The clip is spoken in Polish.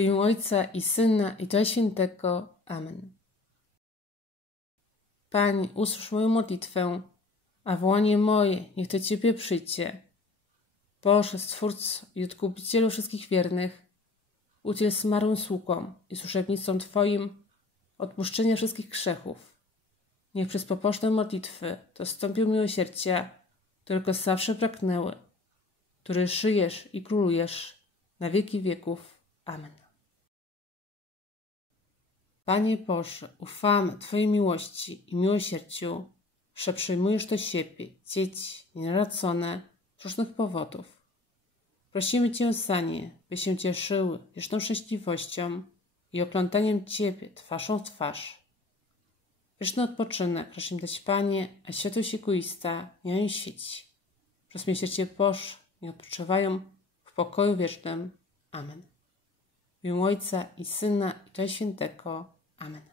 W imię Ojca i Syna i Ducha Świętego. Amen. Pani, usłysz moją modlitwę, a wołanie moje niech do Ciebie przyjdzie. Boże, Stwórco i Odkupicielu wszystkich wiernych, udziel zmarłym sługom i służebnicom Twoim odpuszczenia wszystkich grzechów. Niech przez pobożne modlitwy dostąpią miłosierdzia, którego zawsze pragnęły, który żyjesz i królujesz na wieki wieków. Amen. Panie Boże, ufamy Twojej miłości i miłosierdziu, że przyjmujesz do siebie dzieci nienarodzone z różnych powodów. Prosimy Cię za nie, by się cieszyły wieczną szczęśliwością i oglądaniem Ciebie twarzą w twarz. Wieczny odpoczynek racz im dać, Panie, a światłość egoista nie im świeci. Przez miłosierdzie Boże niech odpoczywają w pokoju wiecznym. Amen. W imię Ojca i Syna i Ducha Świętego. Amen.